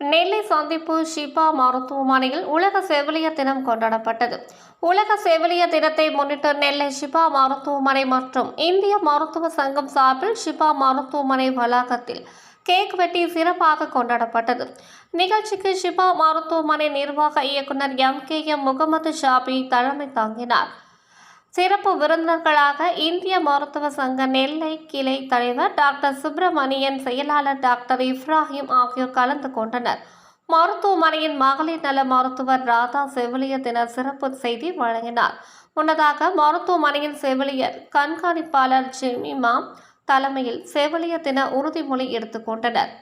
நெல்லை சந்திப்பு ஷிபா மருத்துவமனையில் உலக செவிலியர் தினம் கொண்டாடப்பட்டது. உலக செவிலியர் தினத்தை முன்னிட்டு நெல்லை ஷிபா மருத்துவமனை மற்றும் இந்திய மருத்துவ சங்கம் சார்பில் ஷிபா மருத்துவமனை வளாகத்தில் கேக் வெட்டி சிறப்பாக கொண்டாடப்பட்டது. நிகழ்ச்சிக்கு ஷிபா மருத்துவமனை நிர்வாக இயக்குனர் M K M Mohammed Shafi தலைமை தாங்கினார். சிறப்பு விருந்தினர்களாக இந்திய மருத்துவ சங்க நெல்லை கிளை தலைவர் டாக்டர் சுப்பிரமணியன் செயலாளர் டாக்டர் இப்ராஹிம் ஆகியோர் கலந்து கொண்டனர். மருத்துவமனையின் மகளிர் நல மருத்துவர் ராதா செவிலியர் தின சிறப்பு செய்தி வழங்கினார். முன்னதாக மருத்துவமனையின் செவிலியர் கண்காணிப்பாளர் ஜிமிமா தலைமையில் செவிலியர் தின உறுதிமொழி எடுத்துக்கொண்டனர்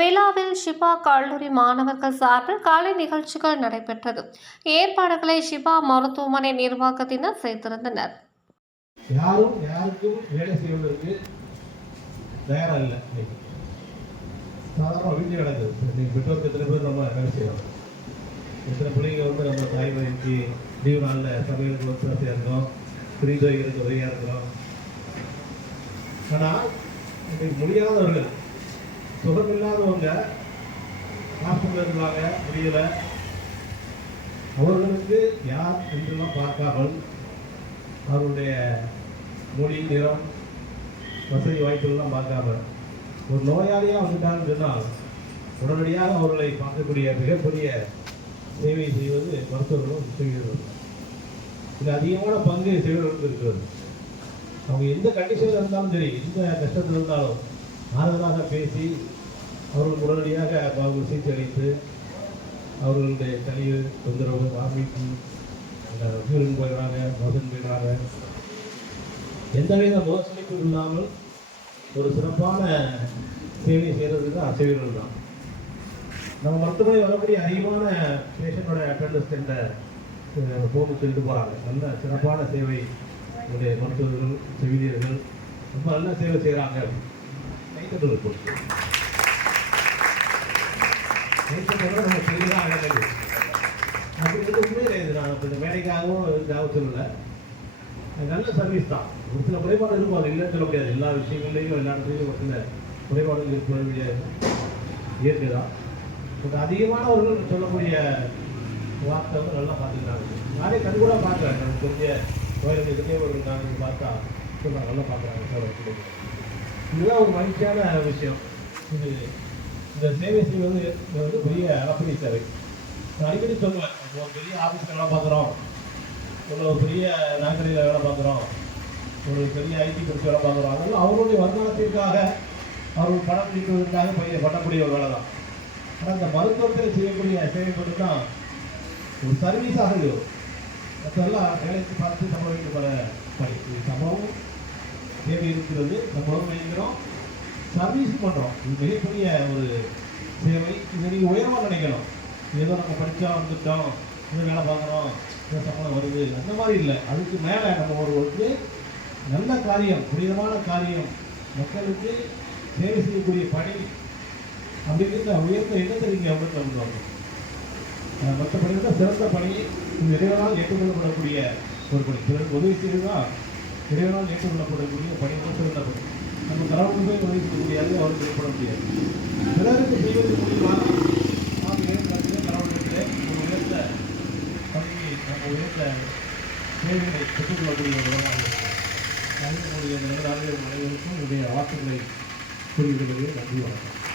விழாவில் ஷிபா கல்லூரி மாணவர்கள் சார்பில் கலை நிகழ்ச்சிகள் நடைபெற்றது. ஏற்பாடுகளை ஷிபா மருத்துவமனை நிர்வாகத்தினர் செய்திருந்தனர். யாரும் யாருக்கும் வேலை செய்வதற்கு தயாரா இல்லை இன்னைக்கு சாதாரண வீட்டில் கிடக்குது இன்னைக்கு பெற்றோருக்கு எத்தனை பேர் நம்ம வேலை செய்யறோம்? எத்தனை பிள்ளைங்க வந்து நம்ம தாய் தாய்மொழிக்கு லீவு நாளில் சமையலுக்கு வந்து வசதியாக இருக்கிறோம் துணி துவைக்கிறதுக்கு உதவியாக இருக்கிறோம் ஆனால் இன்னைக்கு முடியாதவர்கள் சுகமில்லாதவங்க ஹாஸ்பிட்டல் இருந்தாங்க முடியல. அவர்களுக்கு யார் என்றெல்லாம் பார்க்காமல் அவருடைய மொழி நிறம் வசதி வாய்ப்புகள்லாம் பார்க்காம. ஒரு நோயாளியாக வந்துட்டாங்கன்னு சொன்னால் உடனடியாக அவர்களை பார்க்கக்கூடிய மிகப்பெரிய சேவை செய்வது மருத்துவர்களும் செய்கிறது இது அதிகமான பங்கு செவிலியர்களுக்கு இருக்கிறது. அவங்க எந்த கண்டிஷனில் இருந்தாலும் சரி எந்த கஷ்டத்தில் இருந்தாலும் ஆறுதலாக பேசி அவர்கள் உடனடியாக அப்பாவுக்கு சிகிச்சை அளித்து அவர்களுடைய தலையில் தொந்தரவு வாமிட்டு யூரின் போயிடுறாங்க மோசன் போயிடுறாங்க எந்தவித மோசடிப்பும் இல்லாமல் ஒரு சிறப்பான சேவை செய்கிறது தான் அசைவர்கள் தான். நம்ம மருத்துவமனை வரக்கூடிய அதிகமான பேஷண்டோட அட்டண்டன்ஸ் என்ற ஹோமுக்கு சொல்லிட்டு போகிறாங்க நல்ல சிறப்பான சேவை நம்முடைய மருத்துவர்கள் செவிலியர்கள் ரொம்ப நல்ல சேவை செய்கிறாங்க கைத்தட்டு கொடுத்து அப்படி எதுவுமே நான் இப்போ இந்த வேலைக்காகவும் இதுக்காக சொல்லலை அது நல்ல சர்வீஸ் தான் ஒரு சில குறைபாடு இருக்கும் அது இல்லைன்னு சொல்ல முடியாது எல்லா விஷயங்கள்லையும் எல்லா இடத்துலையும் ஒரு சில குறைபாடுகள் இருக்க முடியாது இயற்கை தான் பட் அதிகமானவர்கள் சொல்லக்கூடிய வார்த்தை வந்து நல்லா பார்த்துக்கிறாங்க நானே கண் கூட பார்க்குறேன் நமக்கு தெரிஞ்ச கோயிலுக்கு ஒரு காரணம் பார்த்தா நல்லா பார்க்குறாங்க சார் இதுதான் ஒரு மகிழ்ச்சியான விஷயம் இது இந்த சேவை செய்வது வந்து பெரிய அளப்பரிய சேவை நான் அடிக்கடி சொல்லுவேன் இப்போ ஒரு பெரிய ஆஃபீஸில் வேலை பார்க்குறோம். ஒரு பெரிய நாகரிகில் வேலை பார்க்குறோம். ஒரு பெரிய ஐடி குறித்து வேலை பார்க்குறோம். அதெல்லாம் அவருடைய வருமானத்திற்காக அவர்கள் பணம் நீக்குவதற்காக பைய பண்ணக்கூடிய ஒரு வேலை தான். ஆனால் இந்த மருத்துவத்தில் செய்யக்கூடிய சேவை மட்டும் தான் ஒரு சர்வீஸாக இது மற்றெல்லாம் வேலைக்கு பார்த்து சம்பளம் பணி. இது சம்பளம் தேவை இருக்கிறது சம்பளம் வைக்கிறோம் சர்வீஸ் பண்ணுறோம் இது மிகப்பெரிய ஒரு சேவை. இதை நீங்கள் உயர்வாக நினைக்கணும். ஏதோ நம்ம படித்தா வந்துட்டோம். இன்னும் வேலை பார்க்குறோம். இந்த சம்பளம் வருது. அந்த மாதிரி இல்லை. அதுக்கு மேலே நம்ம ஒரு நல்ல காரியம் புனிதமான காரியம். மக்களுக்கு சேவை செய்யக்கூடிய பணி. அப்படிங்கிற உயர்ந்த எண்ணத்தை நீங்கள் அவங்களுக்கு கொண்டு மற்ற அஹ் மற்றபடி சிறந்த பணி. இறைவனால் ஏற்றுக்கொள்ளப்படக்கூடிய ஒரு பணி. பிறருக்கு உதவி செய்வதுதான் இறைவனால் ஏற்றுக்கொள்ளப்படக்கூடிய பணி தான் சிறந்த பணி. நம்ம கடவுளுக்கு போய் உதவி செய்ய முடியாது அவர் ஏற்பட முடியாது. எல்லாருக்கும் செய்வது முடியுமா நாம் இறைவனுக்கு கடவுளுக்கு ஒரு உயர்ந்த பணியை நம்ம உயர்ந்த சேவைகளை பெற்றுக்கொள்ளக்கூடிய ஒரு இடமாக இருக்கும் அனைவருக்கும் என்னுடைய வாழ்த்துக்களை கூறிவிடுவது நன்றி. வணக்கம்.